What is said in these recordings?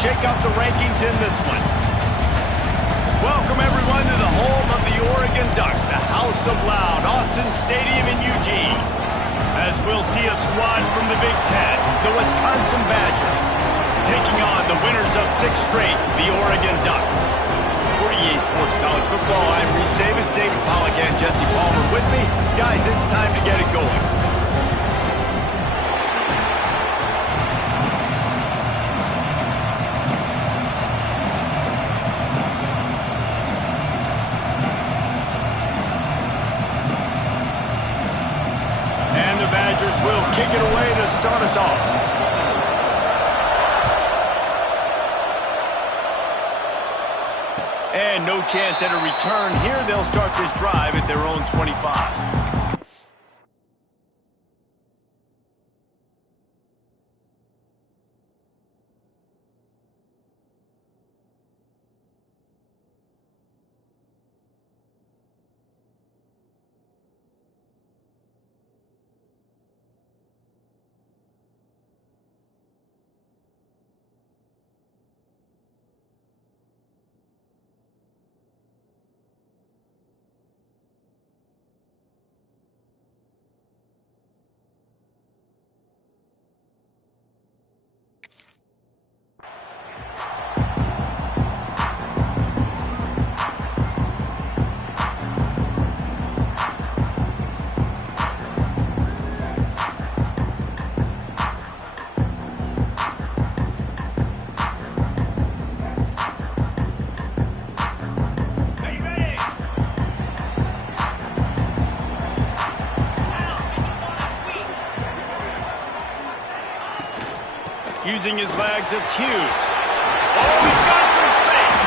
shake up the rankings in this one. Welcome, everyone, to the home of the Oregon Ducks, the House of Loud, Autzen Stadium in Eugene. As we'll see a squad from the Big Ten, the Wisconsin Badgers, taking on the winners of 6 straight, the Oregon Ducks. For EA Sports College Football, I'm Reese Davis, David Pollack, and Jesse Palmer with me. Guys, it's time to get it going. And the Badgers will kick it away to start us off. And no chance at a return here. They'll start this drive at their own 25. Using his legs, it's Hughes. Oh, he's got some space.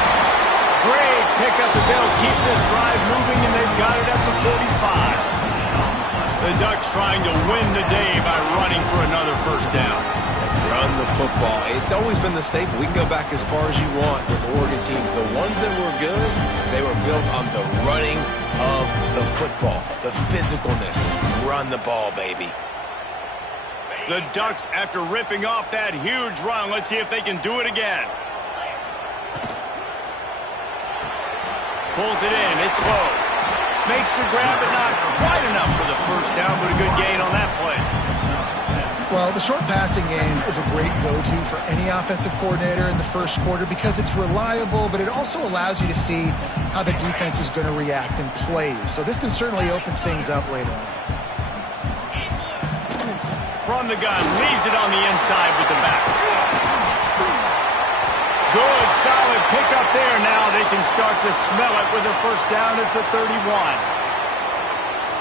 Great pickup as they'll keep this drive moving, and they've got it at the 45. The Ducks trying to win the day by running for another first down. Run the football. It's always been the staple. We can go back as far as you want with Oregon teams. The ones that were good, they were built on the running of the football, the physicalness. Run the ball, baby. The Ducks, after ripping off that huge run, let's see if they can do it again. Pulls it in, it's low. Makes the grab, but not quite enough for the first down, but a good gain on that play. Well, the short passing game is a great go-to for any offensive coordinator in the first quarter because it's reliable, but it also allows you to see how the defense is going to react and play. So this can certainly open things up later on. From the gun, leaves it on the inside with the back. Good, solid pickup there. Now they can start to smell it with a first down at the 31.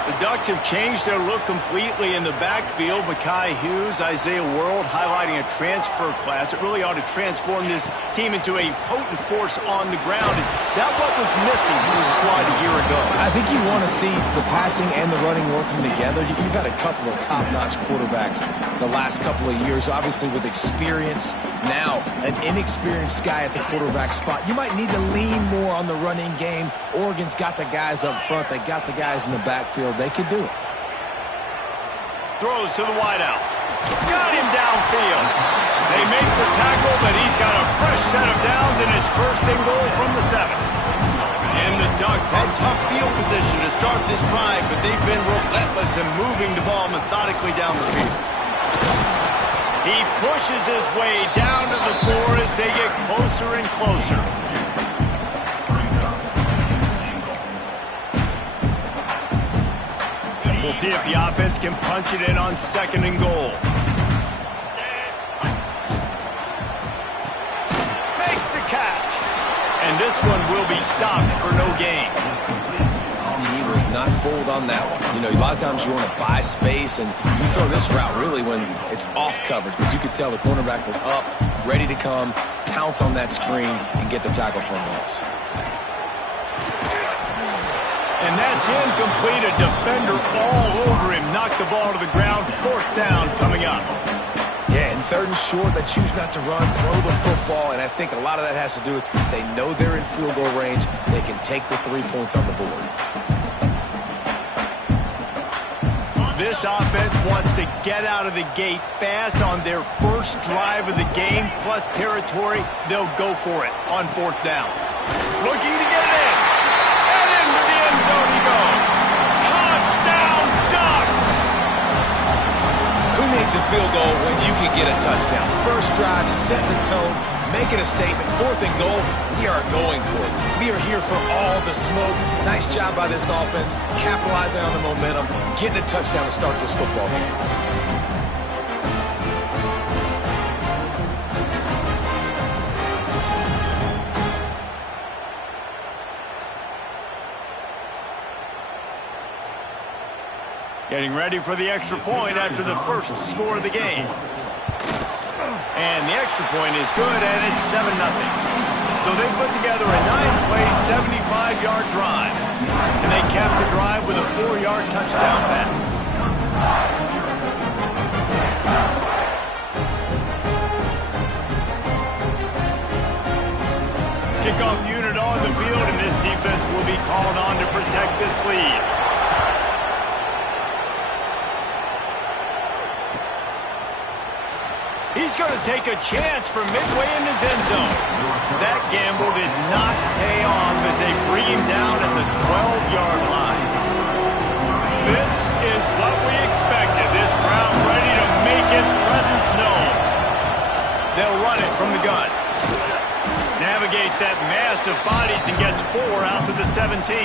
The Ducks have changed their look completely in the backfield. Mekhi Hughes, Isaiah World highlighting a transfer class. It really ought to transform this team into a potent force on the ground. Is that what was missing from the squad a year ago? I think you want to see the passing and the running working together. You've had a couple of top-notch quarterbacks the last couple of years, obviously with experience. Now, an inexperienced guy at the quarterback spot. You might need to lean more on the running game. Oregon's got the guys up front. They got the guys in the backfield. They can do it. Throws to the wideout. Got him downfield. They make the tackle, but he's got a fresh set of downs, and it's first and goal from the 7. And the Ducks had tough field position to start this drive, but they've been relentless in moving the ball methodically down the field. He pushes his way down to the 4 as they get closer and closer. We'll see if the offense can punch it in on 2nd and goal. Makes the catch. And this one will be stopped for no gain. He was not fooled on that one. You know, a lot of times you want to buy space, and you throw this route really when it's off coverage. But you could tell the cornerback was up, ready to come, pounce on that screen, and get the tackle for a loss. And that's incomplete. A defender all over him. Knocked the ball to the ground. 4th down coming up. Yeah, and 3rd and short, they choose not to run, throw the football, and I think a lot of that has to do with they know they're in field goal range. They can take the 3 points on the board. This offense wants to get out of the gate fast on their first drive of the game, plus territory. They'll go for it on fourth down. Looking to get it in. And into the end zone he goes. Touchdown, Ducks! Who needs a field goal when you can get a touchdown? First drive, set the tone, making a statement. Fourth and goal, we are going for it. We are here for all the smoke. Nice job by this offense, capitalizing on the momentum, getting a touchdown to start this football game. Getting ready for the extra point after the first score of the game. And the extra point is good, and it's 7-0. So they put together a 9-play, 75-yard drive. And they capped the drive with a 4-yard touchdown pass. Kickoff unit on the field, and this defense will be called on to protect this lead. He's going to take a chance from midway in his end zone. That gamble did not pay off as they bring him down at the 12-yard line. This is what we expected. This crowd ready to make its presence known. They'll run it from the gun. Navigates that mass of bodies and gets 4 out to the 17.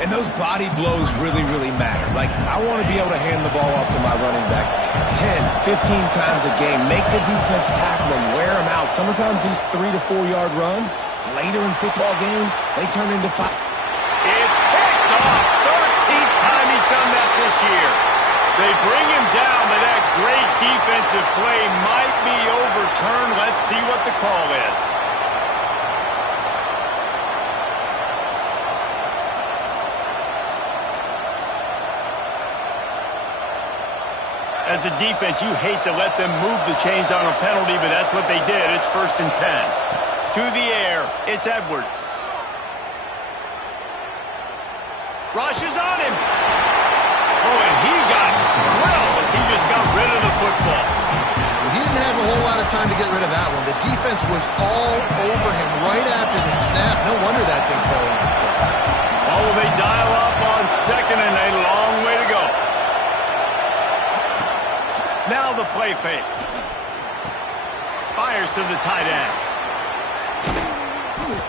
And those body blows really, really matter. Like, I want to be able to hand the ball off to my running back 10, 15 times a game. Make the defense tackle them, wear them out. Sometimes these 3 to 4 yard runs, later in football games, they turn into 5. It's picked off. 13th time he's done that this year. They bring him down, but that great defensive play might be overturned. Let's see what the call is. As a defense, you hate to let them move the chains on a penalty, but that's what they did. It's 1st and 10. To the air, it's Edwards. Rushes on him. Oh, and he got drilled as he just got rid of the football. He didn't have a whole lot of time to get rid of that one. The defense was all over him right after the snap. No wonder that thing fell in. Oh, will they dial up on second and a long way to go. Now the play fake. Fires to the tight end.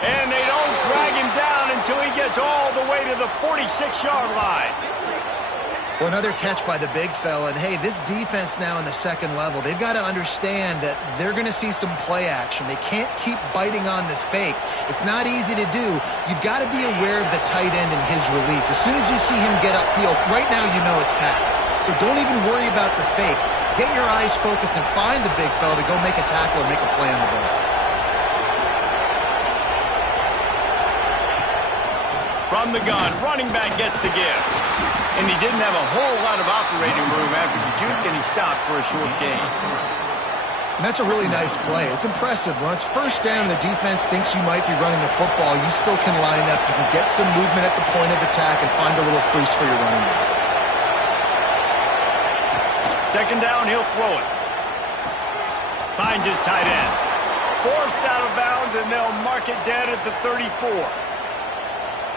And they don't drag him down until he gets all the way to the 46-yard line. Well, another catch by the big fella. And, hey, this defense now in the second level, they've got to understand that they're going to see some play action. They can't keep biting on the fake. It's not easy to do. You've got to be aware of the tight end and his release. As soon as you see him get upfield, right now you know it's pass. So don't even worry about the fake. Get your eyes focused and find the big fella to go make a tackle or make a play on the ball. From the gun, running back gets to give. And he didn't have a whole lot of operating room after the juke, and he stopped for a short gain. And that's a really nice play. It's impressive. When it's first down and the defense thinks you might be running the football, you still can line up. You can get some movement at the point of attack and find a little crease for your running back. Second down, he'll throw it. Finds his tight end. Forced out of bounds, and they'll mark it dead at the 34.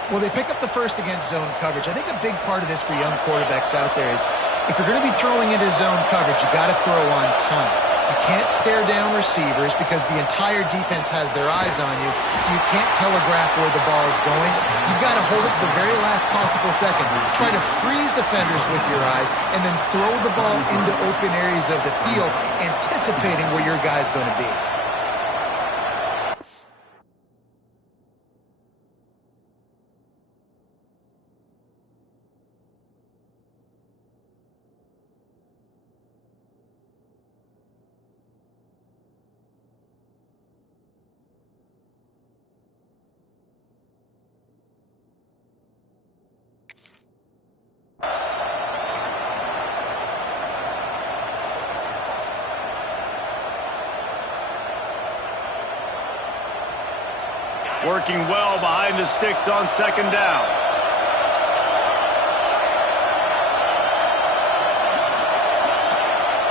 Well, they pick up the first against zone coverage. I think a big part of this for young quarterbacks out there is if you're going to be throwing into zone coverage, you got to throw on time. You can't stare down receivers because the entire defense has their eyes on you, so you can't telegraph where the ball is going. You've got to hold it to the very last possible second. Try to freeze defenders with your eyes and then throw the ball into open areas of the field, anticipating where your guy's going to be. Working well behind the sticks on second down.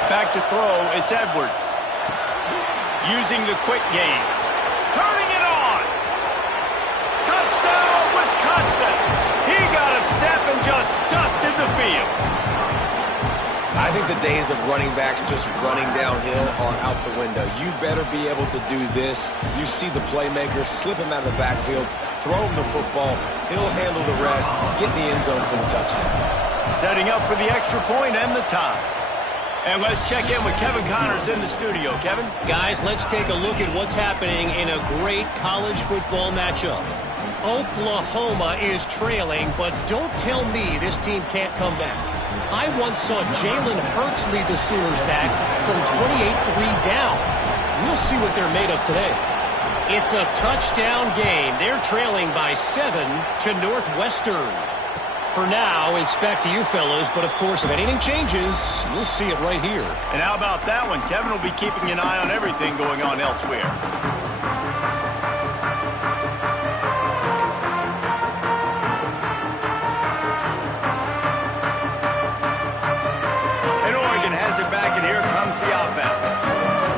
Back to throw, it's Edwards. Using the quick game. Turning it on. Touchdown, Wisconsin. He got a step and just dusted the field. I think the days of running backs just running downhill are out the window. You better be able to do this. You see the playmaker, slip him out of the backfield, throw him the football. He'll handle the rest, get in the end zone for the touchdown. Setting up for the extra point and the tie. And let's check in with Kevin Connors in the studio. Kevin? Guys, let's take a look at what's happening in a great college football matchup. Oklahoma is trailing, but don't tell me this team can't come back. I once saw Jalen Hurts lead the Sooners back from 28-3 down. We'll see what they're made of today. It's a touchdown game. They're trailing by 7 to Northwestern. For now, it's back to you fellas, but of course, if anything changes, you'll see it right here. And how about that one? Kevin will be keeping an eye on everything going on elsewhere. And Oregon has it back, and here comes the offense.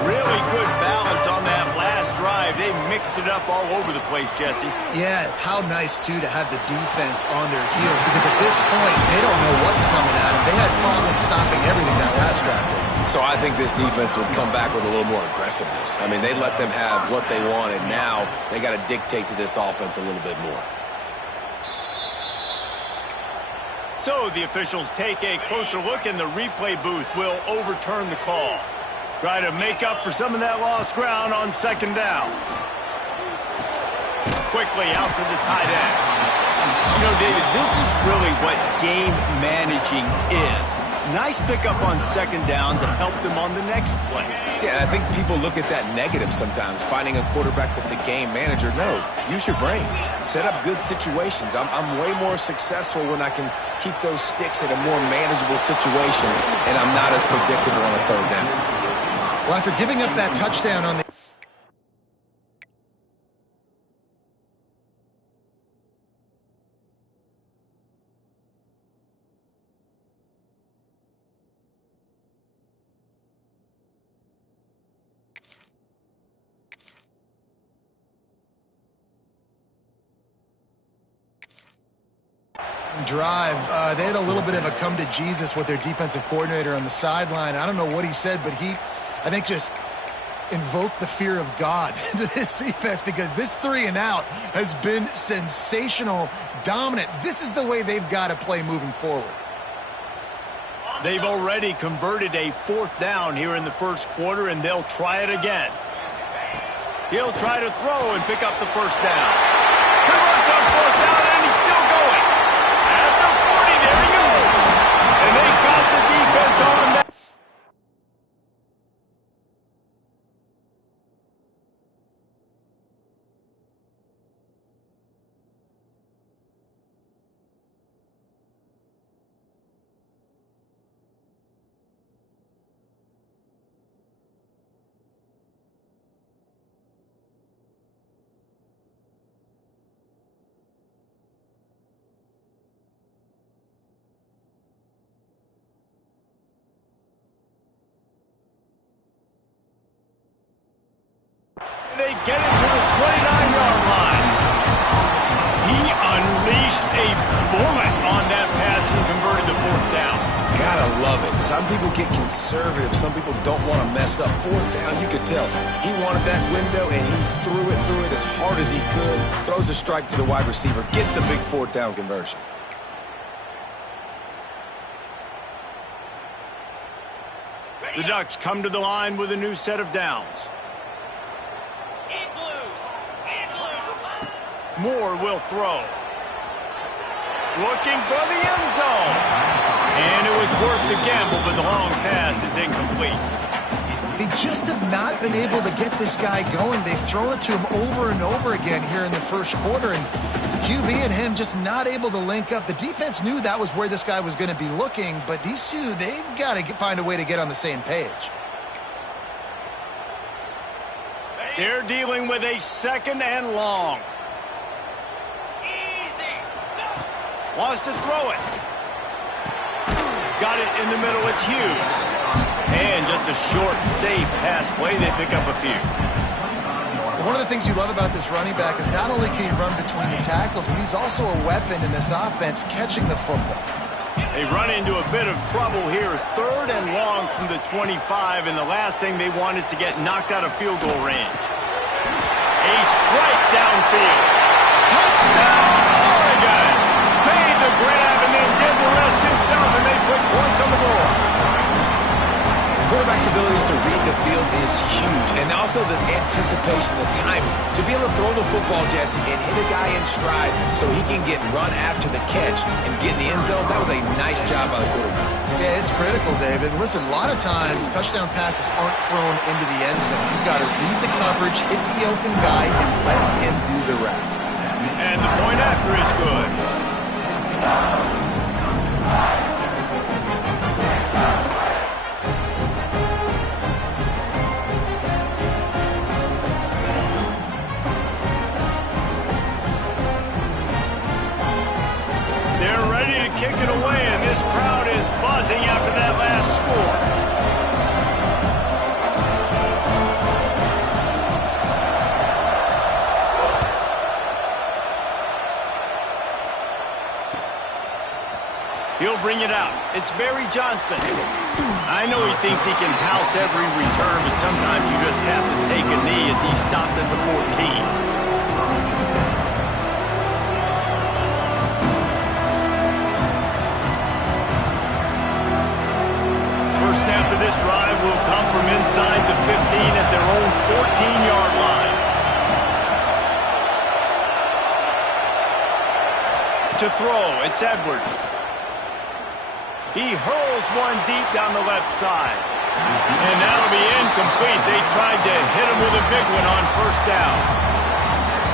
Really good balance on that last drive. They mixed it up all over the place, Jesse. Yeah, how nice, too, to have the defense on their heels, because at this point, they don't know what's coming at them. They had problems stopping everything that last drive. So I think this defense would come back with a little more aggressiveness. I mean, they let them have what they wanted. Now they got to dictate to this offense a little bit more. So the officials take a closer look, and the replay booth will overturn the call. Try to make up for some of that lost ground on second down. Quickly out to the tight end. You know, David, this is really what game managing is. Nice pickup on second down to help them on the next play. Yeah, I think people look at that negative sometimes, finding a quarterback that's a game manager. No, use your brain. Set up good situations. I'm way more successful when I can keep those sticks in a more manageable situation, and I'm not as predictable on a third down. Well, after giving up that touchdown on the drive, they had a little bit of a come to Jesus with their defensive coordinator on the sideline. I don't know what he said, but he, I think, just invoked the fear of God into this defense, because this 3-and-out has been sensational, dominant. This is the way they've got to play moving forward. They've already converted a fourth down here in the first quarter, and they'll try it again. He'll try to throw and pick up the first down. Converts on fourth down, and he's still going. At the 40, there he goes. And they got the defense on that. They get it to the 29-yard line. He unleashed a bullet on that pass and converted the fourth down. Gotta love it. Some people get conservative. Some people don't want to mess up. Fourth down, you could tell. He wanted that window, and he threw it as hard as he could. Throws a strike to the wide receiver. Gets the big fourth down conversion. The Ducks come to the line with a new set of downs. Moore will throw. Looking for the end zone. And it was worth the gamble, but the long pass is incomplete. They just have not been able to get this guy going. They've thrown it to him over and over again here in the first quarter, and QB and him just not able to link up. The defense knew that was where this guy was going to be looking, but these two, they've got to find a way to get on the same page. They're dealing with a second and long. Wants to throw it. Got it in the middle. It's Hughes. And just a short, safe pass play, they pick up a few. One of the things you love about this running back is not only can he run between the tackles, but he's also a weapon in this offense catching the football. They run into a bit of trouble here. 3rd and long from the 25, and the last thing they want is to get knocked out of field goal range. A strike downfield. Touchdown, Oregon! Made the grab and then did the rest himself, and they put points on the board. Quarterback's abilities to read the field is huge, and also the anticipation, the timing. To be able to throw the football, Jesse, and hit a guy in stride so he can get run after the catch and get in the end zone, that was a nice job by the quarterback. Yeah, it's critical, David. Listen, a lot of times touchdown passes aren't thrown into the end zone. You've got to read the coverage, hit the open guy, and let him do the rest. And the point after is good. They're ready to kick it away, and this crowd is buzzing after that last score. He'll bring it out. It's Barry Johnson. I know he thinks he can house every return, but sometimes you just have to take a knee as he stopped at the 14. First snap of this drive will come from inside the 15 at their own 14-yard line. To throw, it's Edwards. He hurls one deep down the left side. And that'll be incomplete. They tried to hit him with a big one on first down.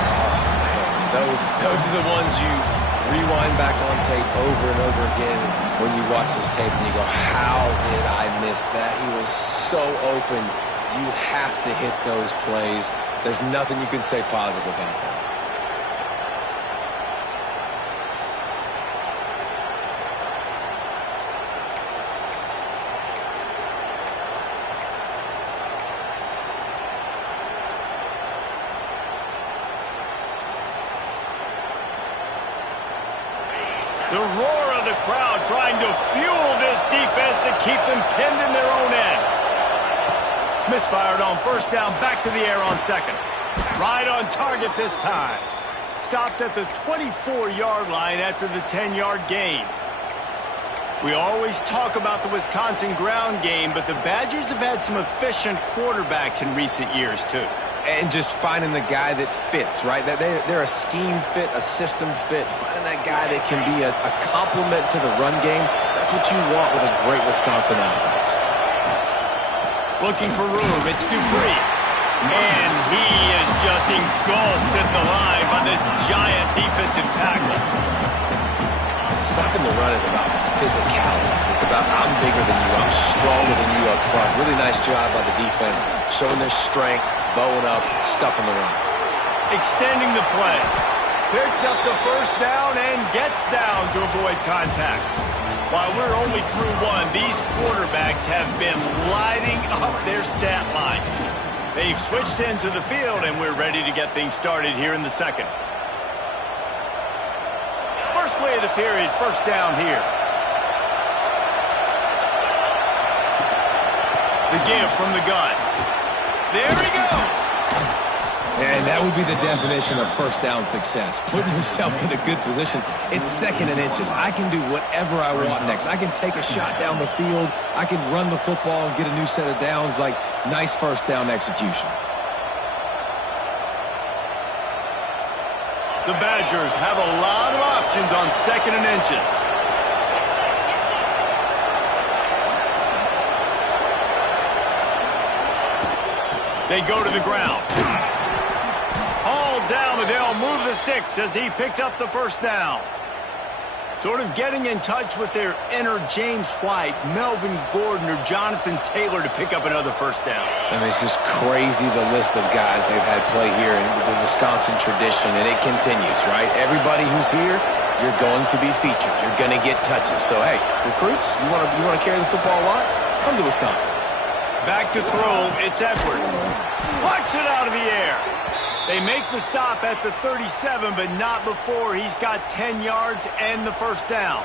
Oh, man, those are the ones you rewind back on tape over and over again when you watch this tape and you go, how did I miss that? He was so open. You have to hit those plays. There's nothing you can say positive about that. The roar of the crowd trying to fuel this defense to keep them pinned in their own end. Misfired on first down, back to the air on second. Right on target this time. Stopped at the 24-yard line after the 10-yard gain. We always talk about the Wisconsin ground game, but the Badgers have had some efficient quarterbacks in recent years, too. And just finding the guy that fits, right? They're a scheme fit, a system fit. Finding that guy that can be a complement to the run game. That's what you want with a great Wisconsin offense. Looking for room, it's Dupree. And he is just engulfed at the line by this giant defensive tackle. Stopping the run is about physicality. It's about I'm bigger than you, I'm stronger than you up front. Really nice job by the defense, showing their strength, bowing up, stuffing the run. Extending the play. Picks up the first down and gets down to avoid contact. While we're only through one, these quarterbacks have been lighting up their stat line. They've switched into the field, and we're ready to get things started here in the second. First play of the period, first down here. The give from the gun. There he goes. And that would be the definition of first down success. Putting yourself in a good position. It's 2nd and inches. I can do whatever I want next. I can take a shot down the field. I can run the football and get a new set of downs. Like, nice first down execution. The Badgers have a lot of options on 2nd and inches. They go to the ground. All down, and they'll move the sticks as he picks up the first down. Sort of getting in touch with their inner James White, Melvin Gordon, or Jonathan Taylor to pick up another first down. I mean, it's just crazy the list of guys they've had play here in the Wisconsin tradition, and it continues, right? Everybody who's here, you're going to be featured. You're going to get touches. So, hey, recruits, you want to carry the football a lot? come to Wisconsin. Back to throw, it's Edwards. Plucks it out of the air. They make the stop at the 37, but not before he's got 10 yards and the first down.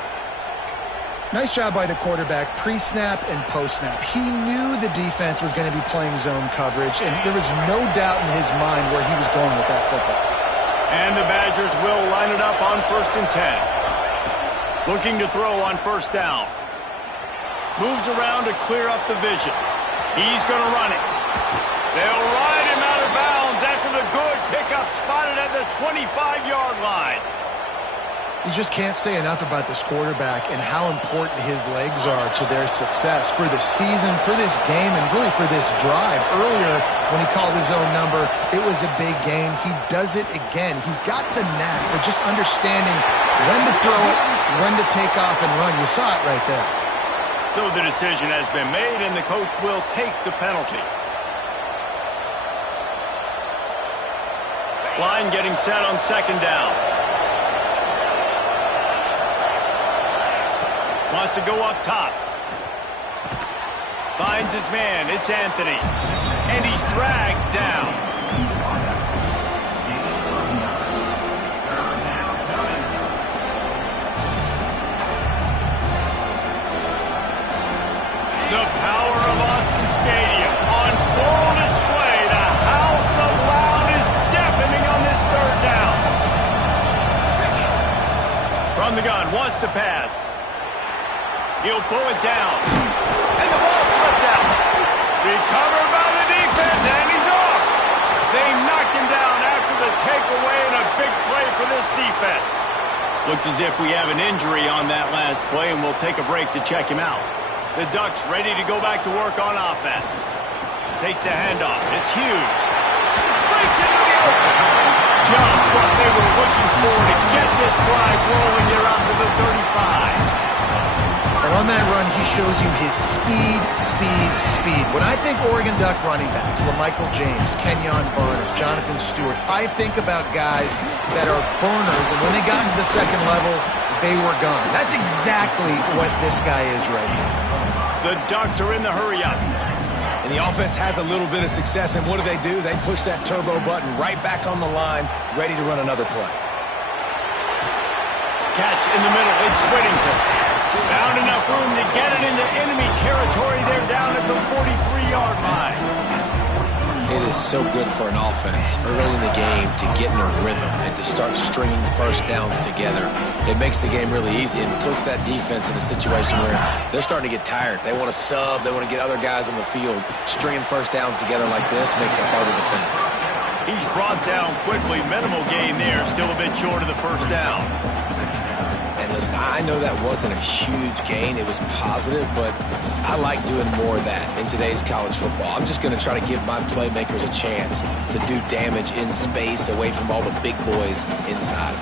Nice job by the quarterback, pre-snap and post-snap. He knew the defense was going to be playing zone coverage, and there was no doubt in his mind where he was going with that football. And the Badgers will line it up on 1st and 10. Looking to throw on 1st down. Moves around to clear up the vision. He's going to run it. They'll ride him out of bounds after the good pickup spotted at the 25-yard line. You just can't say enough about this quarterback and how important his legs are to their success for the season, for this game, and really for this drive. Earlier, when he called his own number, it was a big gain. He does it again. He's got the knack for just understanding when to throw it, when to take off and run. You saw it right there. So the decision has been made, and the coach will take the penalty. Line getting set on 2nd down. Wants to go up top. Finds his man. It's Anthony. And he's dragged down. The power of Autzen Stadium on full display. The house of loud is deafening on this 3rd down. From the gun, wants to pass. He'll pull it down. And the ball slipped out. Recovered by the defense, and he's off. They knocked him down after the takeaway, and a big play for this defense. Looks as if we have an injury on that last play, and we'll take a break to check him out. The Ducks ready to go back to work on offense. Takes the handoff. It's Hughes. Breaks into the open. Just what they were looking for to get this drive rolling here out to the 35. And on that run, he shows you his speed. When I think Oregon Duck running backs, LaMichael James, Kenyon Barner, Jonathan Stewart, I think about guys that are burners, and when they got to the 2nd level, they were gone. That's exactly what this guy is right now. The Ducks are in the hurry-up. And the offense has a little bit of success, and what do? They push that turbo button right back on the line, ready to run another play. Catch in the middle. It's Whittington. Found enough room to get it into enemy territory. They're down at the 43-yard line. It is so good for an offense early in the game to get in a rhythm and to start stringing 1st downs together. It makes the game really easy and puts that defense in a situation where they're starting to get tired. They want to sub. They want to get other guys on the field. Stringing 1st downs together like this makes it hard to defend. He's brought down quickly. Minimal gain there. Still a bit short of the 1st down. And listen, I know that wasn't a huge gain. It was positive, but I like doing more of that in today's college football. I'm just going to try to give my playmakers a chance to do damage in space away from all the big boys inside.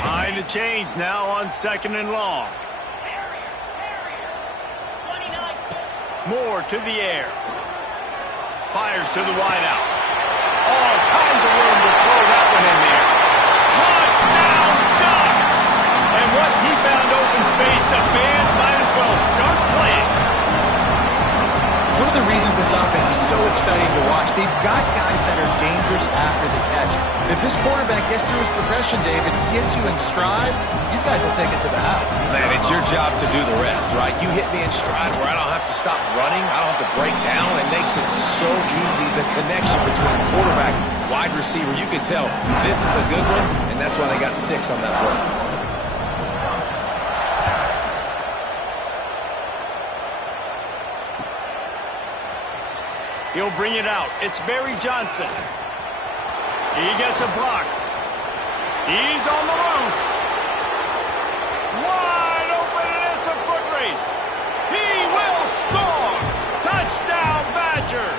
Behind the chains now on 2nd and long. Moore to the air. Fires to the wideout. All kinds of room to throw that one in there. Touchdown, Ducks! And once he found open space, the band might as well start playing. One of the reasons this offense is so exciting to watch, they've got guys that are dangerous after the catch. If this quarterback gets through his progression, David, gets you in stride, these guys will take it to the house. Man, it's your job to do the rest, right? You hit me in stride where I don't have to stop running. I don't have to break down. It makes it so easy. The connection between quarterback, wide receiver, you can tell this is a good one, and that's why they got 6 on that play. He'll bring it out. It's Barry Johnson. He gets a block. He's on the loose. Wide open, and it's a foot race. He will score. Touchdown, Badger.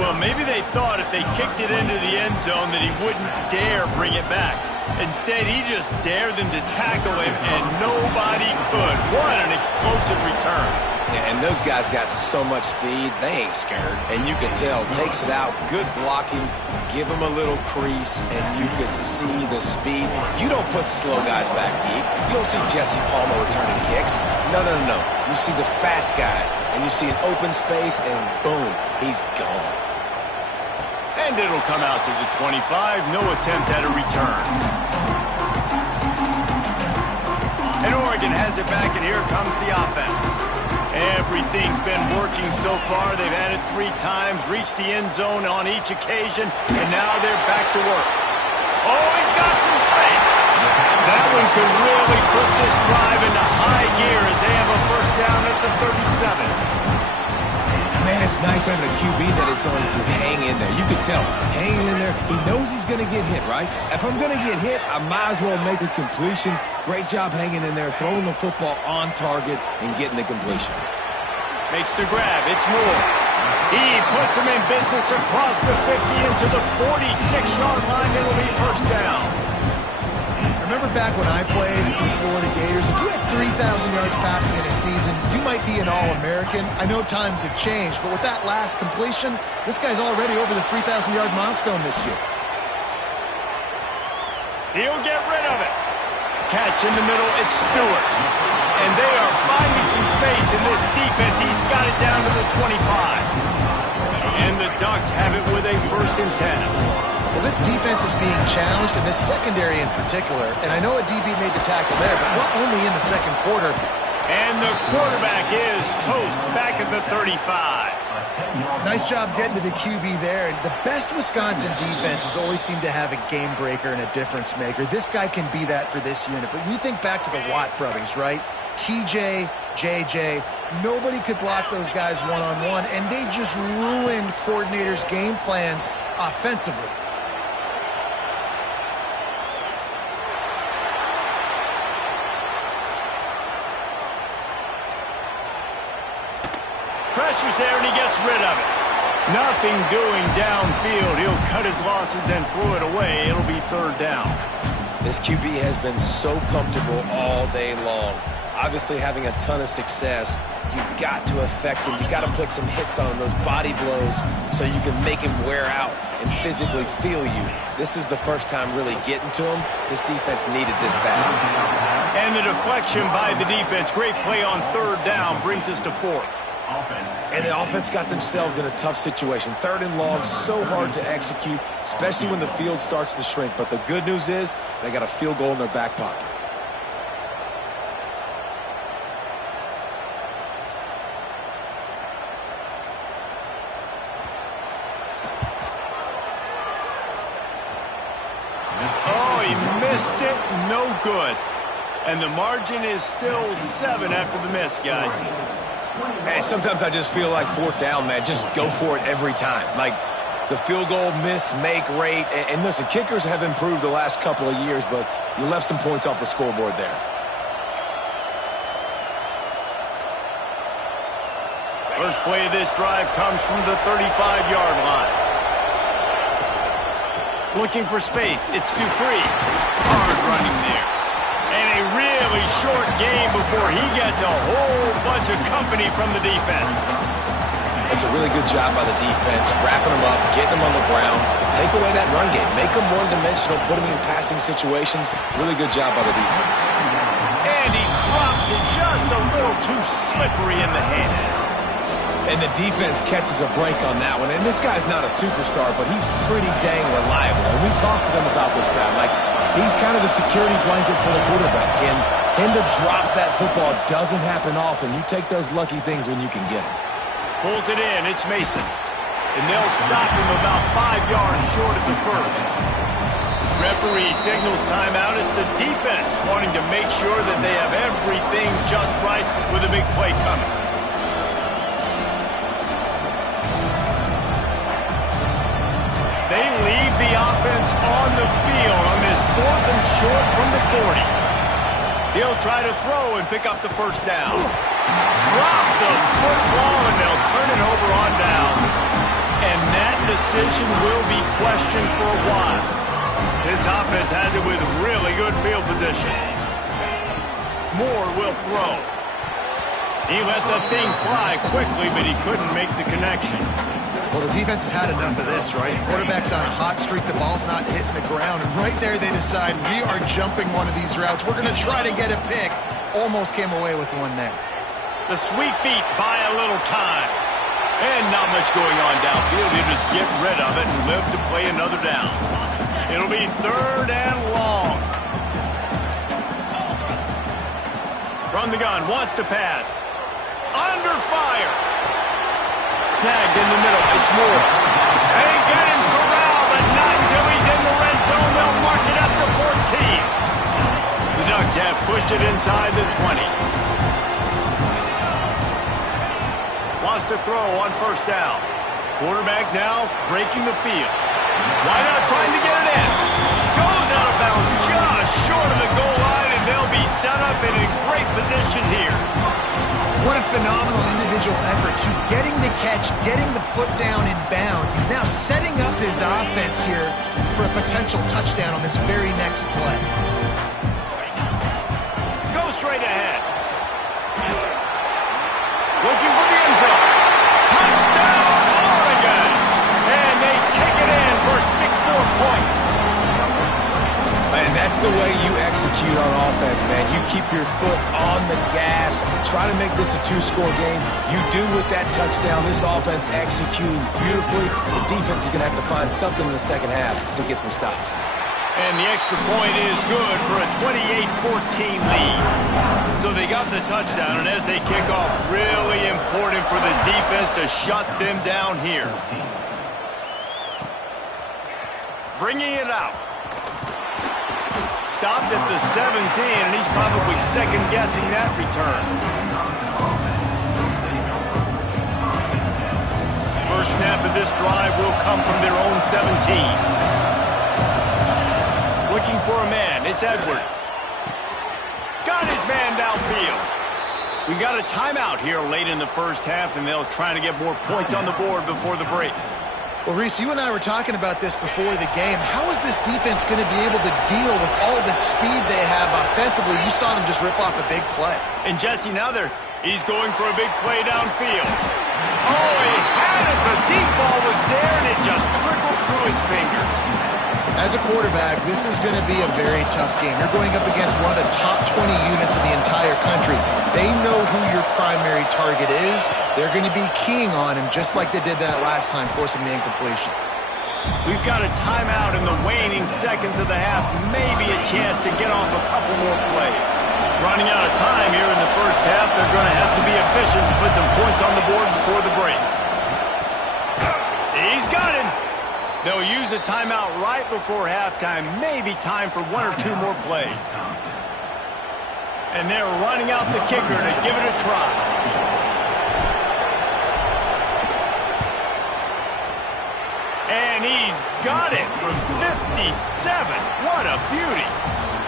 Well, maybe they thought if they kicked it into the end zone that he wouldn't dare bring it back. Instead, he just dared them to tackle him, and nobody could. What an explosive return. Yeah, and those guys got so much speed, they ain't scared. And you can tell, takes it out, good blocking, give him a little crease, and you could see the speed. You don't put slow guys back deep. You don't see Jesse Palmer returning kicks. No, no, no, no. You see the fast guys, and you see an open space, and boom, he's gone. And it'll come out to the 25. No attempt at a return. And Oregon has it back, and here comes the offense. Everything's been working so far. They've had it 3 times, reached the end zone on each occasion, and now they're back to work. Oh, he's got some space. That one could really put this drive into high gear as they have a first down at the 37. Man, it's nice having a QB that is going to hang in there. You can tell, hanging in there, he knows he's going to get hit, right? If I'm going to get hit, I might as well make a completion. Great job hanging in there, throwing the football on target and getting the completion. Makes the grab. It's Moore. He puts him in business across the 50 into the 46-yard line. It'll be first down. Remember back when I played for the Florida Gators, if you had 3,000 yards passing in a season, you might be an All-American. I know times have changed, but with that last completion, this guy's already over the 3,000-yard milestone this year. He'll get rid of it. Catch in the middle, it's Stewart. And they are finding some space in this defense. He's got it down to the 25. And the Ducks have it with a 1st and 10. Well, this defense is being challenged, and this secondary in particular. And I know a DB made the tackle there, but we're only in the second quarter. And the quarterback is toast back at the 35. Nice job getting to the QB there. The best Wisconsin defenses always seem to have a game breaker and a difference maker. This guy can be that for this unit. But you think back to the Watt brothers, right? TJ, JJ, nobody could block those guys one-on-one, and they just ruined coordinators' game plans offensively. Pressure's there, and he gets rid of it. Nothing doing downfield. He'll cut his losses and throw it away. It'll be 3rd down. This QB has been so comfortable all day long. Obviously having a ton of success. You've got to affect him. You've got to put some hits on him, those body blows, so you can make him wear out and physically feel you. This is the first time really getting to him. This defense needed this bad. And the deflection by the defense. Great play on 3rd down brings us to 4th. And the offense got themselves in a tough situation. 3rd and long, so hard to execute, especially when the field starts to shrink. But the good news is they got a field goal in their back pocket. Oh, he missed it. No good. And the margin is still 7 after the miss, guys. Man, sometimes I just feel like 4th down, man. Just go for it every time. Like the field goal miss, make rate. And listen, kickers have improved the last couple of years, but you left some points off the scoreboard there. First play of this drive comes from the 35-yard line. Looking for space. It's Dupree. Hard running there. And a really short game before he gets a whole bunch of company from the defense. That's a really good job by the defense, wrapping them up, getting them on the ground, take away that run game, make them one-dimensional, put them in passing situations. Really good job by the defense. And he drops it just a little too slippery in the hands. And the defense catches a break on that one. And this guy's not a superstar, but he's pretty dang reliable. And we talked to them about this guy. Like, he's kind of the security blanket for the quarterback. And him to drop that football doesn't happen often. You take those lucky things when you can get them. Pulls it in. It's Mason. And they'll stop him about 5 yards short of the first. Referee signals timeout. It's the defense wanting to make sure that they have everything just right with a big play coming. They leave the offense on the field on this 4th and short from the 40. He'll try to throw and pick up the first down. Drop the football, and they'll turn it over on downs. And that decision will be questioned for a while. This offense has it with really good field position. Moore will throw. He let the thing fly quickly, but he couldn't make the connection. Well, the defense has had enough of this, right? The quarterback's on a hot streak. The ball's not hitting the ground. And right there they decide, we are jumping one of these routes. We're going to try to get a pick. Almost came away with one there. The sweet feet buy a little time. And not much going on downfield. You just get rid of it and live to play another down. It'll be 3rd and long. From the gun, wants to pass. Under fire. Snagged in the middle. It's Moore. They get him corralled, but not until he's in the red zone. They'll mark it up to 14. The Ducks have pushed it inside the 20. Wants to throw on 1st down. Quarterback now breaking the field. Why not trying to get it in? Goes out of bounds just short of the goal line, and they'll be set up in a great position here. What a phenomenal individual effort to getting the catch, getting the foot down in bounds. He's now setting up his offense here for a potential touchdown on this very next play. Go straight ahead. Looking for the end zone. Touchdown, Oregon! And they take it in for 6 more points. Man, that's the way you execute on offense, man. You keep your foot on the gas. Try to make this a 2-score game. You do with that touchdown. This offense executing beautifully. The defense is going to have to find something in the second half to get some stops. And the extra point is good for a 28-14 lead. So they got the touchdown, and as they kick off, really important for the defense to shut them down here. Bringing it out. Stopped at the 17, and he's probably second-guessing that return. First snap of this drive will come from their own 17. Looking for a man, it's Edwards. Got his man downfield. We got a timeout here late in the first half, and they'll try to get more points on the board before the break. Well, Reese, you and I were talking about this before the game. How is this defense going to be able to deal with all the speed they have offensively? You saw them just rip off a big play. And Jesse, now he's going for a big play downfield. Oh, he had it. The deep ball was there, and it just trickled through his fingers. As a quarterback, this is going to be a very tough game. You're going up against one of the top 20 units in the entire country. They know who your primary target is. They're going to be keying on him just like they did that last time, forcing the incompletion. We've got a timeout in the waning seconds of the half. Maybe a chance to get off a couple more plays. Running out of time here in the first half. They're going to have to be efficient to put some points on the board before the break. He's got him. They'll use a timeout right before halftime. Maybe time for 1 or 2 more plays. And they're running out the kicker to give it a try. And he's got it from 57. What a beauty.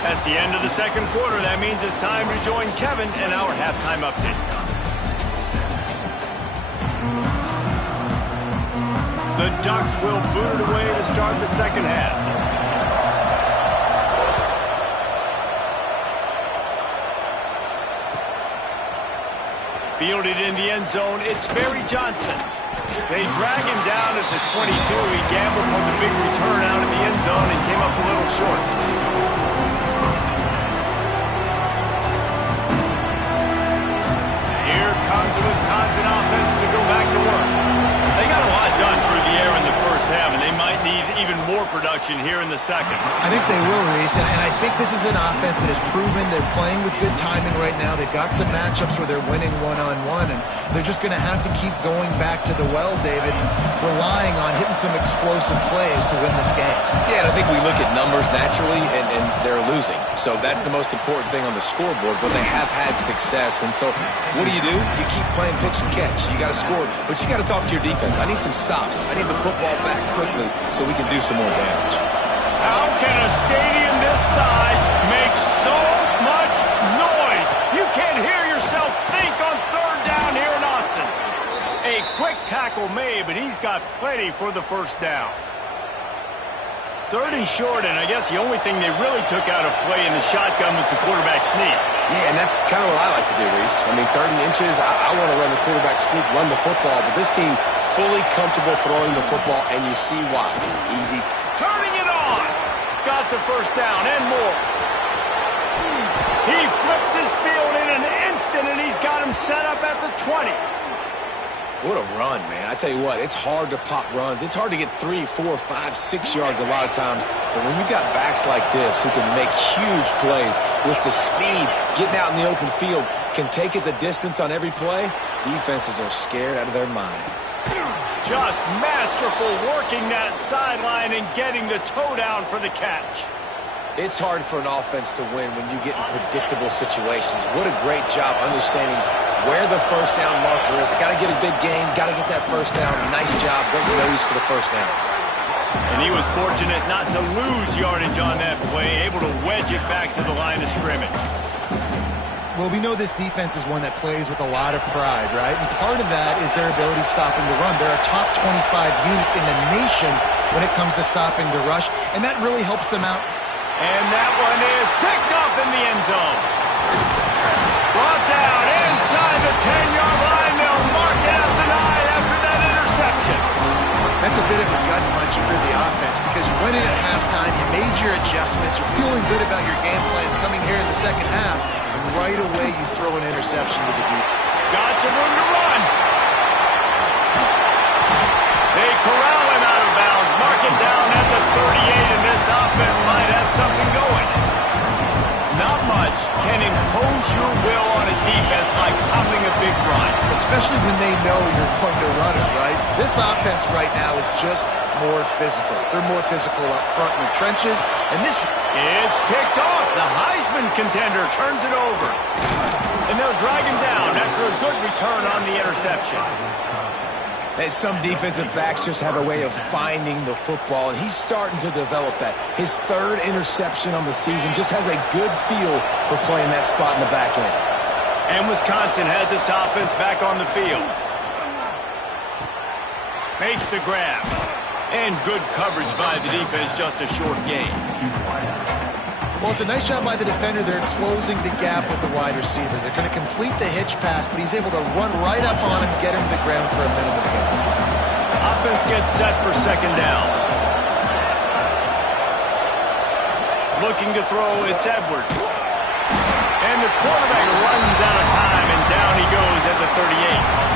That's the end of the second quarter. That means it's time to join Kevin in our halftime update. The Ducks will boot it away to start the second half. Fielded in the end zone, it's Barry Johnson. They drag him down at the 22. He gambled for the big return out of the end zone and came up a little short. Here comes the Wisconsin offense to go back to work. They got a lot done through the air in the first half, and they might need even more production here in the second. I think they will, Reese, and I think this is an offense that has proven they're playing with good timing right now. They've got some matchups where they're winning one-on-one, and they're just going to have to keep going back to the well, David, and relying on hitting some explosive plays to win this game. Yeah, and I think we look at numbers naturally, and they're losing. So that's the most important thing on the scoreboard, but they have had success. And so what do? You keep playing pitch and catch. You got to score, but you got to talk to your defense. I need some stops. I need the football back quickly so we can do some more damage. How can a stadium this size make so much noise? You can't hear yourself think on 3rd down here in Autzen. A quick tackle made, but he's got plenty for the first down. 3rd and short, and I guess the only thing they really took out of play in the shotgun was the quarterback sneak. Yeah, and that's kind of what I like to do, Reese. I mean, 3rd and inches, I want to run the quarterback sneak, run the football, but this team fully comfortable throwing the football, and you see why. Easy. Turning it on. Got the first down and more. He flips his field in an instant, and he's got him set up at the 20. What a run, man. I tell you what, it's hard to pop runs. It's hard to get 3, 4, 5, 6 yards a lot of times. But when you've got backs like this who can make huge plays with the speed, getting out in the open field, can take it the distance on every play, defenses are scared out of their mind. Just masterful working that sideline and getting the toe down for the catch. It's hard for an offense to win when you get in predictable situations. What a great job understanding where the first down marker is. Got to get a big gain, got to get that first down. Nice job, great nose for the first down. And he was fortunate not to lose yardage on that play, able to wedge it back to the line of scrimmage. Well, we know this defense is one that plays with a lot of pride, right? And part of that is their ability stopping the run. They're a top 25 unit in the nation when it comes to stopping the rush, and that really helps them out. And that one is picked up in the end zone. Brought down inside the 10-yard line. They'll mark it at the 9 after that interception. That's a bit of a gut punch for the offense because you went in at halftime, you made your adjustments, you're feeling good about your game plan coming here in the second half, and right away you throw an interception to the deep. Got some room to run. They corral him out of bounds, mark it down at the 38, and this offense might have something going. Not much can impose your will on a defense like popping a big run. Especially when they know you're going to run it, right? This offense right now is just more physical. They're more physical up front in the trenches, and this... It's picked off. The Heisman contender turns it over. And they'll drag him down after a good return on the interception. And some defensive backs just have a way of finding the football, and he's starting to develop that. His 3rd interception on the season just has a good feel for playing that spot in the back end. And Wisconsin has its offense back on the field. Makes the grab. And good coverage by the defense, just a short gain. Well, it's a nice job by the defender. They're closing the gap with the wide receiver. They're going to complete the hitch pass, but he's able to run right up on him, get him to the ground for a minimum gain. Offense gets set for second down. Looking to throw, it's Edwards. And the quarterback runs out of time, and down he goes at the 38.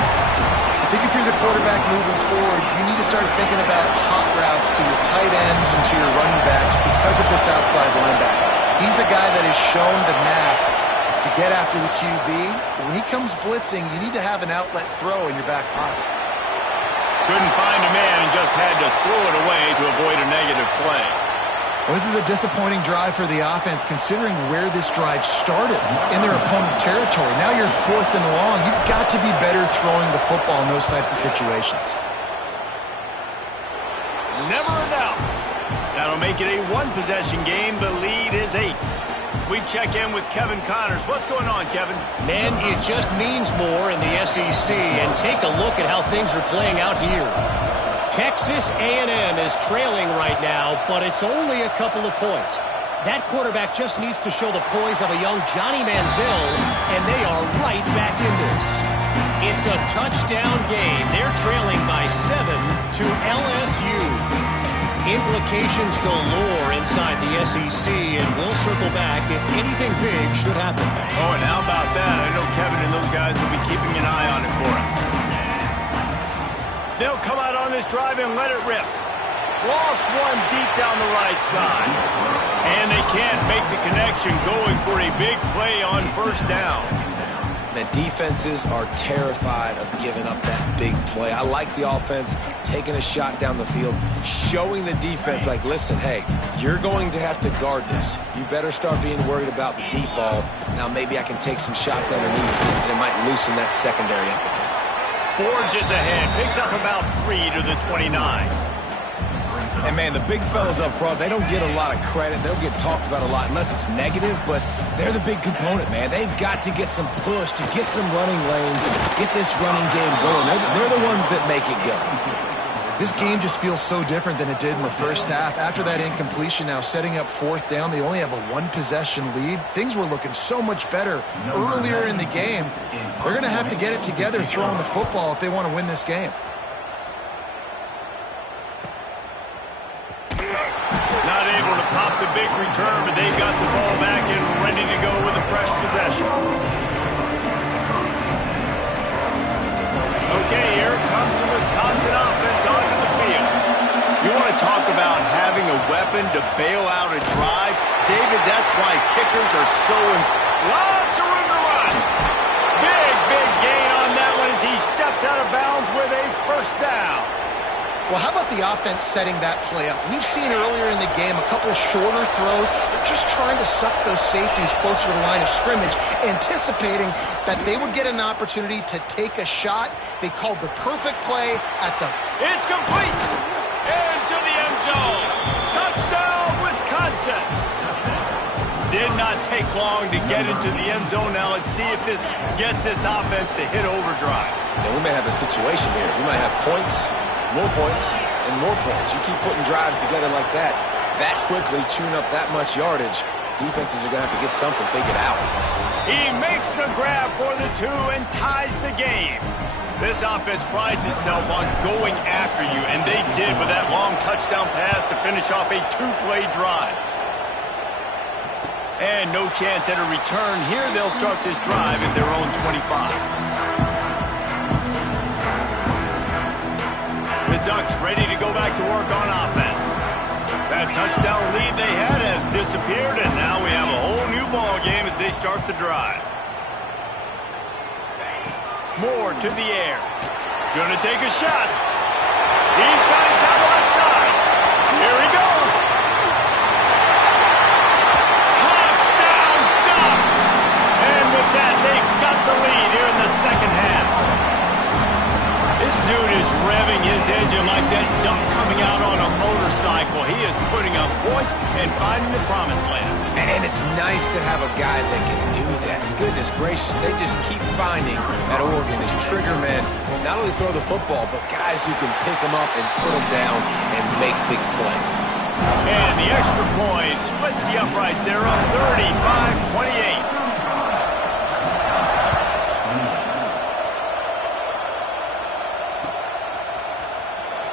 I think if you're the quarterback moving forward, you need to start thinking about hot routes to your tight ends and to your running backs because of this outside linebacker. He's a guy that has shown the knack to get after the QB. But when he comes blitzing, you need to have an outlet throw in your back pocket. Couldn't find a man and just had to throw it away to avoid a negative play. Well, this is a disappointing drive for the offense considering where this drive started in their opponent territory. Now you're 4th and long. You've got to be better throwing the football in those types of situations. Never a doubt. That'll make it a one-possession game. The lead is 8. We check in with Kevin Connors. What's going on, Kevin? Man, it just means more in the SEC, and take a look at how things are playing out here. Texas A&M is trailing right now, but it's only a couple of points. That quarterback just needs to show the poise of a young Johnny Manziel, and they are right back in this. It's a touchdown game. They're trailing by 7 to LSU. Implications galore inside the SEC, and we'll circle back if anything big should happen. Oh, and how about that? I know Kevin and those guys will be keeping an eye on it for us. They'll come out on this drive and let it rip. Lost one deep down the right side. And they can't make the connection going for a big play on first down. The defenses are terrified of giving up that big play. I like the offense taking a shot down the field, showing the defense like, listen, hey, you're going to have to guard this. You better start being worried about the deep ball. Now maybe I can take some shots underneath, and it might loosen that secondary up a bit. Forges ahead, picks up about 3 to the 29. And, man, the big fellas up front, they don't get a lot of credit. They'll get talked about a lot unless it's negative, but they're the big component, man. They've got to get some push to get some running lanes, get this running game going. They're the ones that make it go. This game just feels so different than it did in the first half. After that incompletion, now setting up fourth down, they only have a one-possession lead. Things were looking so much better earlier in the game. They're going to have to get it together throwing the football if they want to win this game. Not able to pop the big return, but they got the ball back and ready to go with a fresh possession. Okay, here comes the Wisconsin offense onto the field. You want to talk about having a weapon to bail out a drive? David, that's why kickers are so lots of room to run. Big gain on that one as he steps out of bounds with a first down. Well, how about the offense setting that play up? We've seen earlier in the game a couple shorter throws. They're just trying to suck those safeties closer to the line of scrimmage, anticipating that they would get an opportunity to take a shot. They called the perfect play at the... It's complete! Into the end zone! Touchdown, Wisconsin! Did not take long to get into the end zone. Now let's see if this gets this offense to hit overdrive. Now, we may have a situation here. We might have points, more points, and more points. You keep putting drives together like that quickly, chewing up that much yardage, defenses are going to have to get something figured out. He makes the grab for the two and ties the game. This offense prides itself on going after you, and they did with that long touchdown pass to finish off a two-play drive. And no chance at a return here. They'll start this drive at their own 25. The Ducks ready to go back to work on offense. That touchdown lead they had has disappeared, and now we have a whole new ball game as they start the drive. Moore to the air. Gonna take a shot. He's got it down the right side. Here he goes. Touchdown, Ducks! And with that, they've got the lead here in the second half. This dude is revving his engine like that duck coming out on a motorcycle. He is putting up points and finding the promised land. And it's nice to have a guy that can do that. Goodness gracious, they just keep finding at Oregon as trigger men, not only throw the football, but guys who can pick them up and put them down and make big plays. And the extra point splits the uprights. They're up 35-28.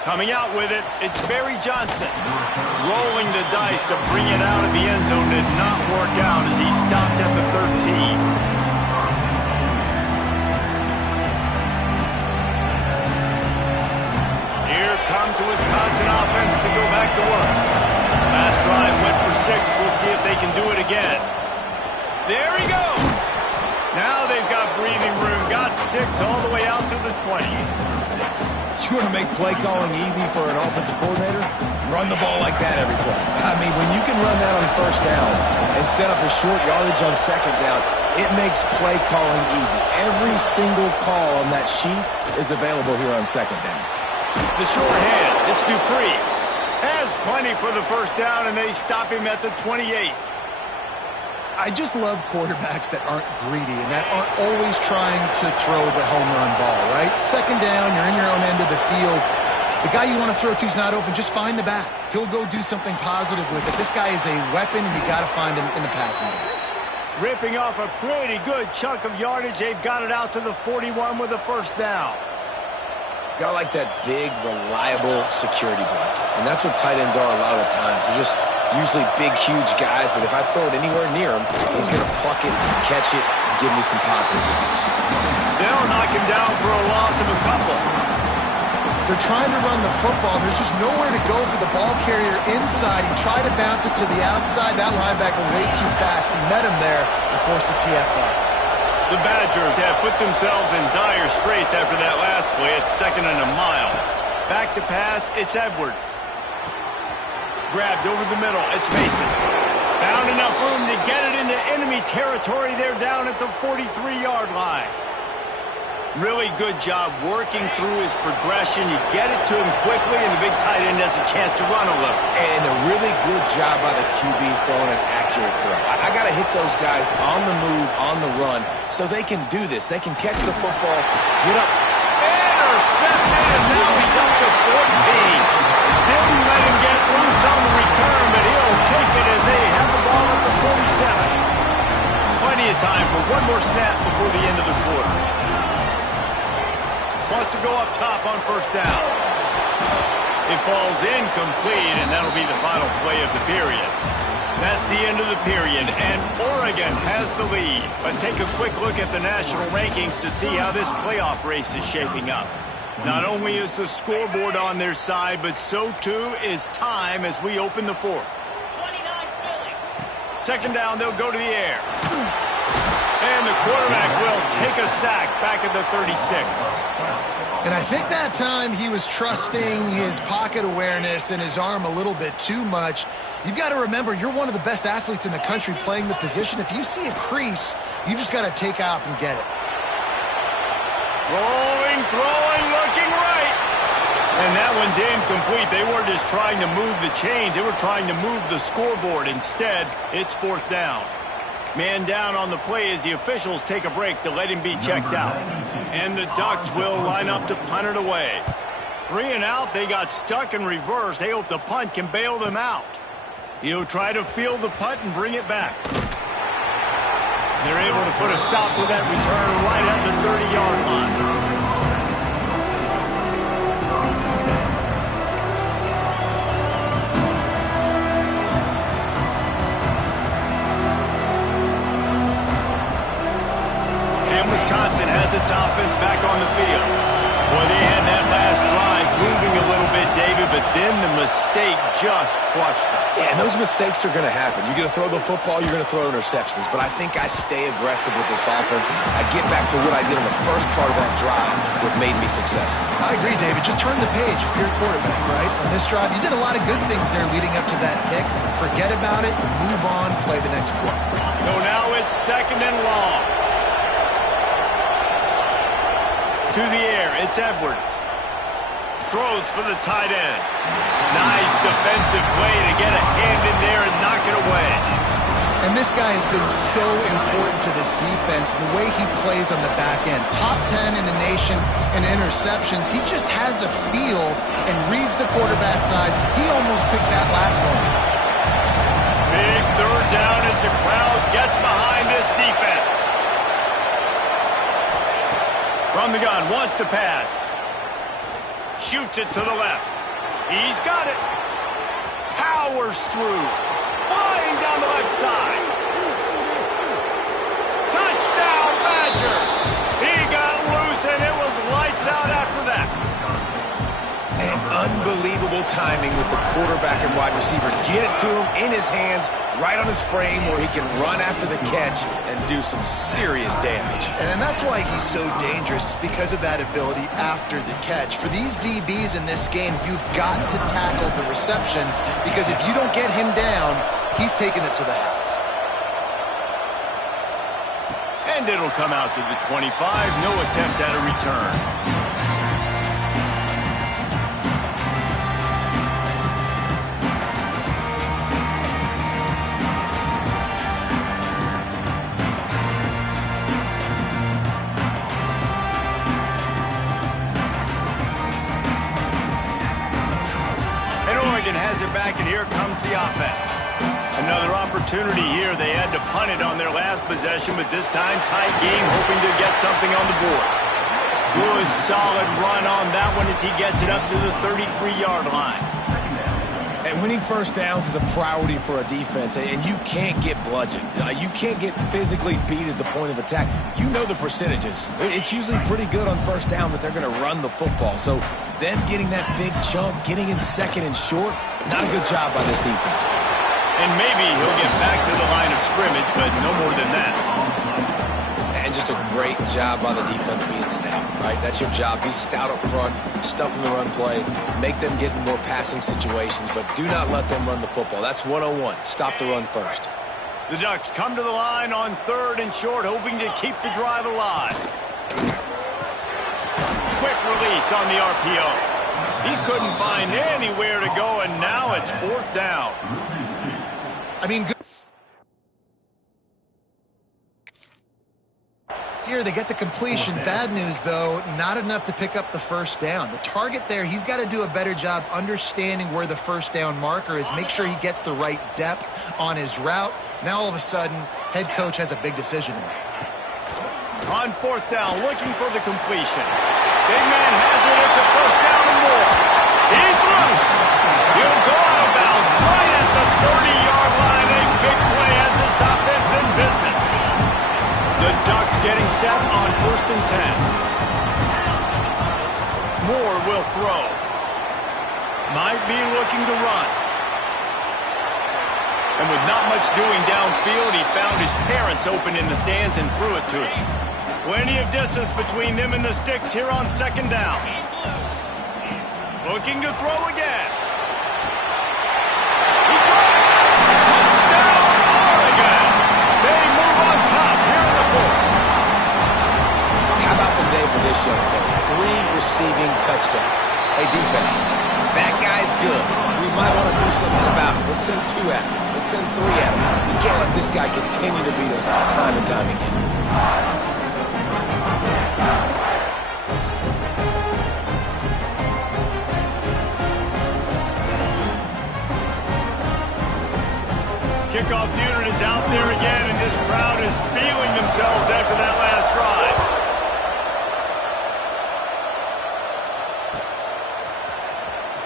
Coming out with it, it's Barry Johnson. Rolling the dice to bring it out of the end zone did not work out as he stopped at the 13. Here comes the Wisconsin offense to go back to work. Last drive went for 6. We'll see if they can do it again. There he goes. Now they've got breathing room. Got 6 all the way out to the 20. You want to make play calling easy for an offensive coordinator? Run the ball like that every play. I mean, when you can run that on first down and set up a short yardage on second down, it makes play calling easy. Every single call on that sheet is available here on second down. The short hands, it's Dupree. Has plenty for the first down, and they stop him at the 28. I just love quarterbacks that aren't greedy and that aren't always trying to throw the home run ball, right? Second down, you're in your own end of the field. The guy you want to throw to is not open. Just find the back. He'll go do something positive with it. This guy is a weapon, and you got to find him in the passing game. Ripping off a pretty good chunk of yardage. They've got it out to the 41 with a first down. Got like that big, reliable security blanket. And that's what tight ends are a lot of the times. They're just usually big, huge guys that if I throw it anywhere near him, he's going to pluck it, catch it, and give me some positive news. They'll knock him down for a loss of a couple. They're trying to run the football. There's just nowhere to go for the ball carrier inside. He tried to bounce it to the outside. That linebacker way too fast. He met him there and forced the TFL. The Badgers have put themselves in dire straits after that last play. It's 2nd and a mile. Back to pass, it's Edwards. Grabbed over the middle, it's Mason. Found enough room to get it into enemy territory. They're down at the 43-yard line. Really good job working through his progression. You get it to him quickly, and the big tight end has a chance to run a little. And a really good job by the QB throwing an accurate throw. I got to hit those guys on the move, on the run, so they can do this. They can catch the football, get up. Intercepted, and now he's up to 14. Didn't let him get loose on the return, but he'll take it as they have the ball at the 47. Plenty of time for one more snap before the end of the quarter. Wants to go up top on first down. It falls incomplete, and that'll be the final play of the period. That's the end of the period, and Oregon has the lead. Let's take a quick look at the national rankings to see how this playoff race is shaping up. Not only is the scoreboard on their side, but so too is time as we open the fourth. Second down, they'll go to the air. And the quarterback will take a sack back at the 36. And I think that time he was trusting his pocket awareness and his arm a little bit too much. You've got to remember, you're one of the best athletes in the country playing the position. If you see a crease, you've just got to take off and get it. Rolling, throwing, looking right. And that one's incomplete. They weren't just trying to move the chains. They were trying to move the scoreboard. Instead, it's fourth down. Man down on the play as the officials take a break to let him be checked out. And the Ducks will line up to punt it away. 3 and out, they got stuck in reverse. They hope the punt can bail them out. He'll try to field the punt and bring it back. They're able to put a stop to that return right at the 30-yard line. Wisconsin has its offense back on the field. Boy, they had that last drive moving a little bit, David, but then the mistake just crushed them. Yeah, and those mistakes are going to happen. You're going to throw the football, you're going to throw interceptions. But I think I stay aggressive with this offense. I get back to what I did in the first part of that drive, what made me successful. I agree, David. Just turn the page if you're a quarterback, right? On this drive, you did a lot of good things there leading up to that pick. Forget about it, move on, play the next play. So now it's second and long. To the air, it's Edwards. Throws for the tight end. Nice defensive play to get a hand in there and knock it away. And this guy has been so important to this defense, the way he plays on the back end. Top 10 in the nation in interceptions. He just has a feel and reads the quarterback's eyes. He almost picked that last one. Big third down as the crowd gets behind this defense. From the gun, wants to pass. Shoots it to the left. He's got it. Powers through. Flying down the left side. Touchdown, Badgers. He got loose, and it was lights out after that. And unbelievable timing with the quarterback and wide receiver. Get it to him in his hands, right on his frame where he can run after the catch and do some serious damage. And that's why he's so dangerous, because of that ability after the catch. For these DBs in this game, you've got to tackle the reception, because if you don't get him down, he's taking it to the house. And it'll come out to the 25. No attempt at a return. Has it back, and here comes the offense. Another opportunity here. They had to punt it on their last possession, but this time tight game, hoping to get something on the board. Good, solid run on that one as he gets it up to the 33-yard line. And winning first downs is a priority for a defense, and you can't get bludgeoned. You can't get physically beat at the point of attack. You know the percentages. It's usually pretty good on first down that they're going to run the football. So them getting that big chunk, getting in second and short, not a good job by this defense. And maybe he'll get back to the line of scrimmage, but no more than that. And just a great job by the defense being stout, right? That's your job. Be stout up front, stuff in the run play, make them get in more passing situations, but do not let them run the football. That's 101. Stop the run first. The Ducks come to the line on third and short, hoping to keep the drive alive. Quick release on the RPO. He couldn't find anywhere to go, and now it's fourth down. I mean, good. here. They get the completion. Bad news, though, not enough to pick up the first down. The target there, he's got to do a better job understanding where the first down marker is, make sure he gets the right depth on his route. Now, all of a sudden, head coach has a big decision to make. On fourth down, looking for the completion. Big man has it. It's a first down and more. He's loose. He'll go out of bounds right at the 30-yard line. A big play as this offense in business. The Ducks getting set on first and 10. Moore will throw. Might be looking to run. And with not much doing downfield, he found his parents open in the stands and threw it to him. Plenty of distance between them and the sticks here on second down. Looking to throw again. He got it! Touchdown, Oregon! They move on top here in the fourth. How about the day for this young fella? 3 receiving touchdowns. Hey, defense, that guy's good. We might want to do something about it. Let's send 2 at him. Let's send 3 at him. We can't let this guy continue to beat us time and time again. Kickoff unit is out there again, and this crowd is feeling themselves after that last drive.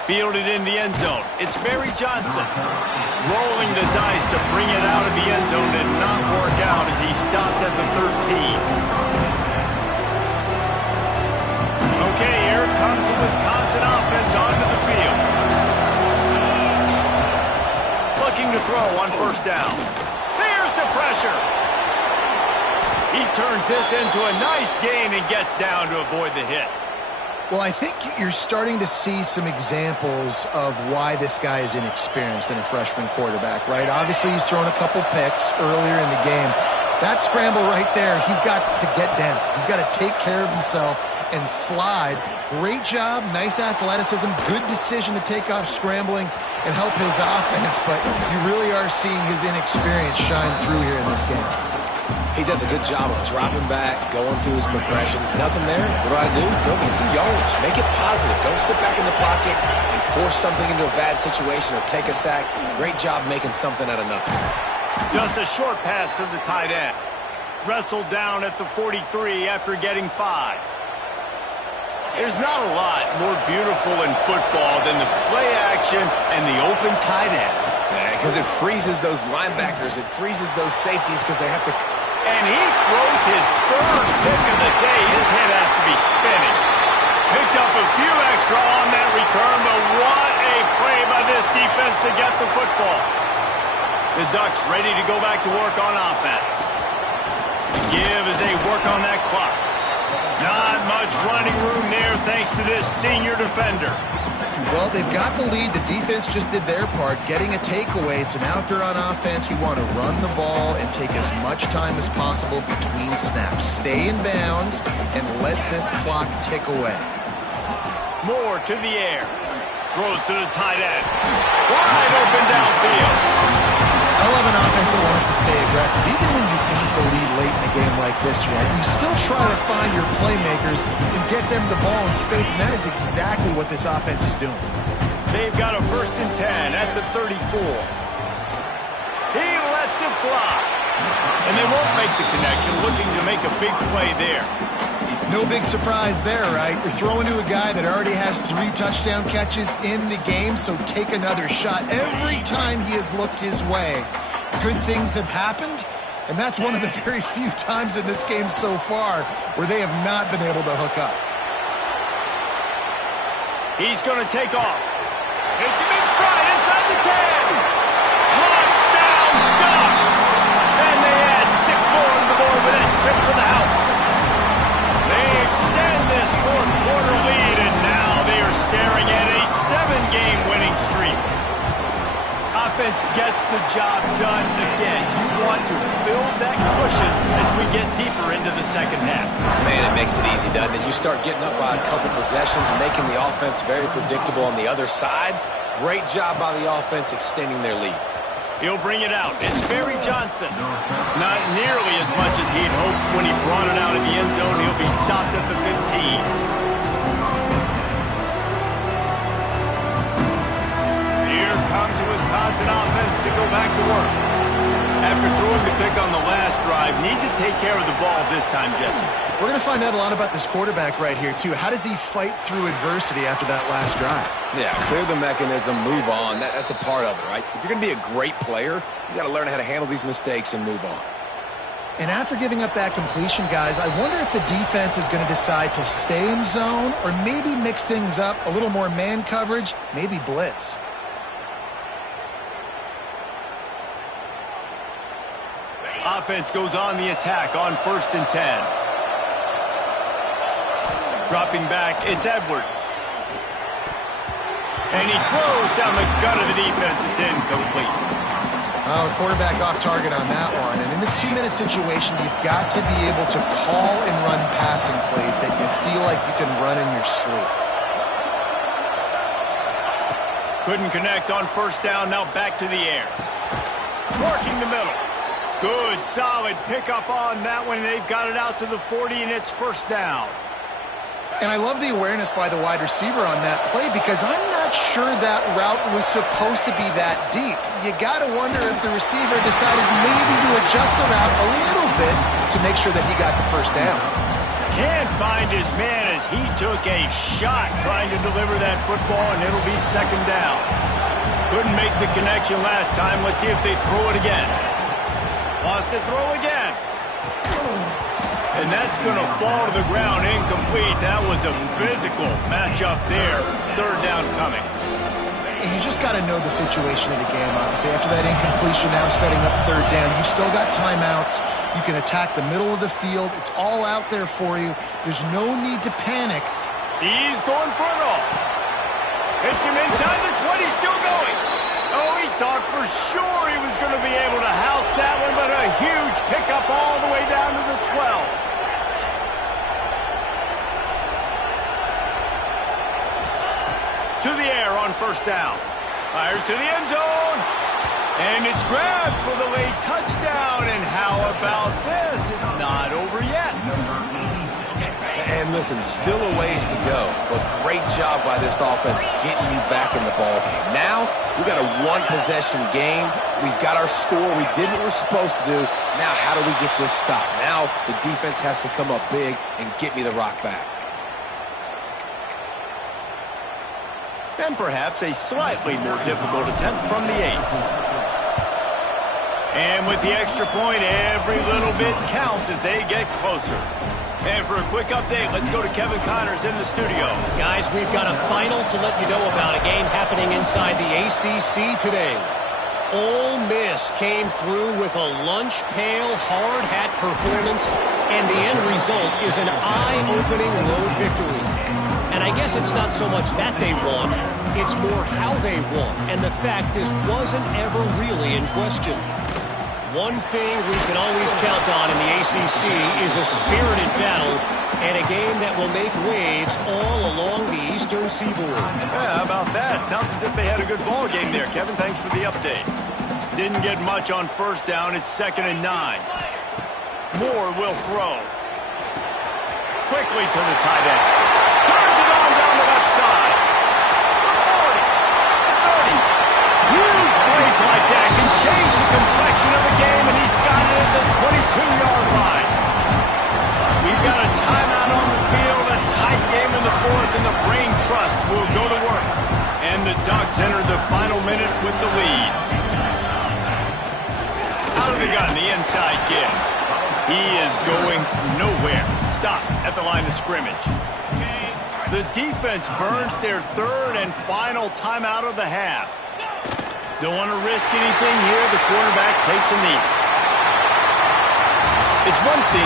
Fielded in the end zone. It's Barry Johnson. Rolling the dice to bring it out of the end zone did not work out as he stopped at the 13. Okay, here comes the Wisconsin offense onto the field. Looking to throw on first down. There's the pressure. He turns this into a nice gain and gets down to avoid the hit. Well, I think you're starting to see some examples of why this guy is inexperienced in a freshman quarterback, right? Obviously, he's thrown a couple picks earlier in the game. That scramble right there, he's got to get down. He's got to take care of himself and slide. Great job, nice athleticism, good decision to take off scrambling and help his offense, but you really are seeing his inexperience shine through here in this game. He does a good job of dropping back, going through his progressions. Nothing there. What do? Go get some yardage. Make it positive. Don't sit back in the pocket and force something into a bad situation or take a sack. Great job making something out of nothing. Just a short pass to the tight end. Wrestled down at the 43 after getting 5. There's not a lot more beautiful in football than the play action and the open tight end. Because it freezes those linebackers. It freezes those safeties because they have to... And he throws his 3rd pick of the day. His head has to be spinning. Picked up a few extra on that return, but what a play by this defense to get the football. The Ducks ready to go back to work on offense. The give as they work on that clock. Not much running room there thanks to this senior defender. Well, they've got the lead. The defense just did their part, getting a takeaway. So now if you're on offense, you want to run the ball and take as much time as possible between snaps. Stay in bounds and let this clock tick away. Moore to the air. Throws to the tight end. Wide open downfield. I love an offense that wants to stay aggressive. Even when you've got the lead late in a game like this, right, you still try to find your playmakers and get them the ball in space, and that is exactly what this offense is doing. They've got a first and 10 at the 34. He lets it fly. And they won't make the connection, looking to make a big play there. No big surprise there, right? You're throwing to a guy that already has 3 touchdown catches in the game, so take another shot. Every time he has looked his way, good things have happened, and that's one of the very few times in this game so far where they have not been able to hook up. He's going to take off. It's a big stride inside the 10. Touchdown, Ducks! And they add 6 more on the board with that trip to the house. They extend this 4th quarter lead, and now they are staring at a 7-game winning streak. Offense gets the job done again. You want to build that cushion as we get deeper into the second half. Man, it makes it easy, doesn't it? You start getting up by a couple possessions, making the offense very predictable on the other side. Great job by the offense extending their lead. He'll bring it out. It's Barry Johnson. Not nearly as much as he'd hoped when he brought it out of the end zone. He'll be stopped at the 15. Here comes the Wisconsin offense to go back to work. After throwing the pick on the last drive, need to take care of the ball this time, Jesse. We're going to find out a lot about this quarterback right here, too. How does he fight through adversity after that last drive? Yeah, clear the mechanism, move on. That's a part of it, right? If you're going to be a great player, you got to learn how to handle these mistakes and move on. And after giving up that completion, guys, I wonder if the defense is going to decide to stay in zone or maybe mix things up, a little more man coverage, maybe blitz. Offense goes on the attack on 1st and 10. Dropping back, it's Edwards. And he throws down the gut of the defense. It's incomplete. Oh, quarterback off target on that one. And in this 2-minute situation, you've got to be able to call and run passing plays that you feel like you can run in your sleep. Couldn't connect on 1st down. Now back to the air. Working the middle. Good, solid pickup on that one. They've got it out to the 40, and it's 1st down. And I love the awareness by the wide receiver on that play because I'm not sure that route was supposed to be that deep. You got to wonder if the receiver decided maybe to adjust the route a little bit to make sure that he got the 1st down. Can't find his man as he took a shot trying to deliver that football, and it'll be 2nd down. Couldn't make the connection last time. Let's see if they throw it again. Wants to throw again. And that's going to fall to the ground incomplete. That was a physical matchup there. 3rd down coming. And you just got to know the situation of the game, obviously. After that incompletion, now setting up 3rd down. You still got timeouts. You can attack the middle of the field. It's all out there for you. There's no need to panic. He's going for it all. Hits him inside the 20, still going. Oh, he thought for sure he was going to be able to house that one, but a huge pickup all the way down to the 12. To the air on 1st down. Fires to the end zone. And it's grabbed for the late touchdown. And how about this? It's not over yet. And listen, still a ways to go, but great job by this offense getting you back in the ballgame. Now, we got a 1-possession game. We've got our score. We did what we're supposed to do. Now, how do we get this stopped? Now, the defense has to come up big and get me the rock back. And perhaps a slightly more difficult attempt from the 8. And with the extra point, every little bit counts as they get closer. And for a quick update, let's go to Kevin Connors in the studio. Guys, we've got a final to let you know about, a game happening inside the ACC today. Ole Miss came through with a lunch pail hard hat performance, and the end result is an eye-opening road victory. And I guess it's not so much that they won, it's more how they won, and the fact this wasn't ever really in question. One thing we can always count on in the ACC is a spirited battle and a game that will make waves all along the Eastern Seaboard. Yeah, how about that? Sounds as if they had a good ball game there. Kevin, thanks for the update. Didn't get much on 1st down. It's 2nd and 9. Moore will throw. Quickly to the tight end. Turns it on down the left side. Huge plays like that can change the complexion of the game, and he's got it at the 22-yard line. We've got a timeout on the field, a tight game in the 4th, and the Brain Trust will go to work. And the Ducks enter the final minute with the lead. Out of the gun, the inside give. He is going nowhere. Stop at the line of scrimmage. The defense burns their 3rd and final timeout of the half. Don't want to risk anything here. The quarterback takes a knee. It's one thing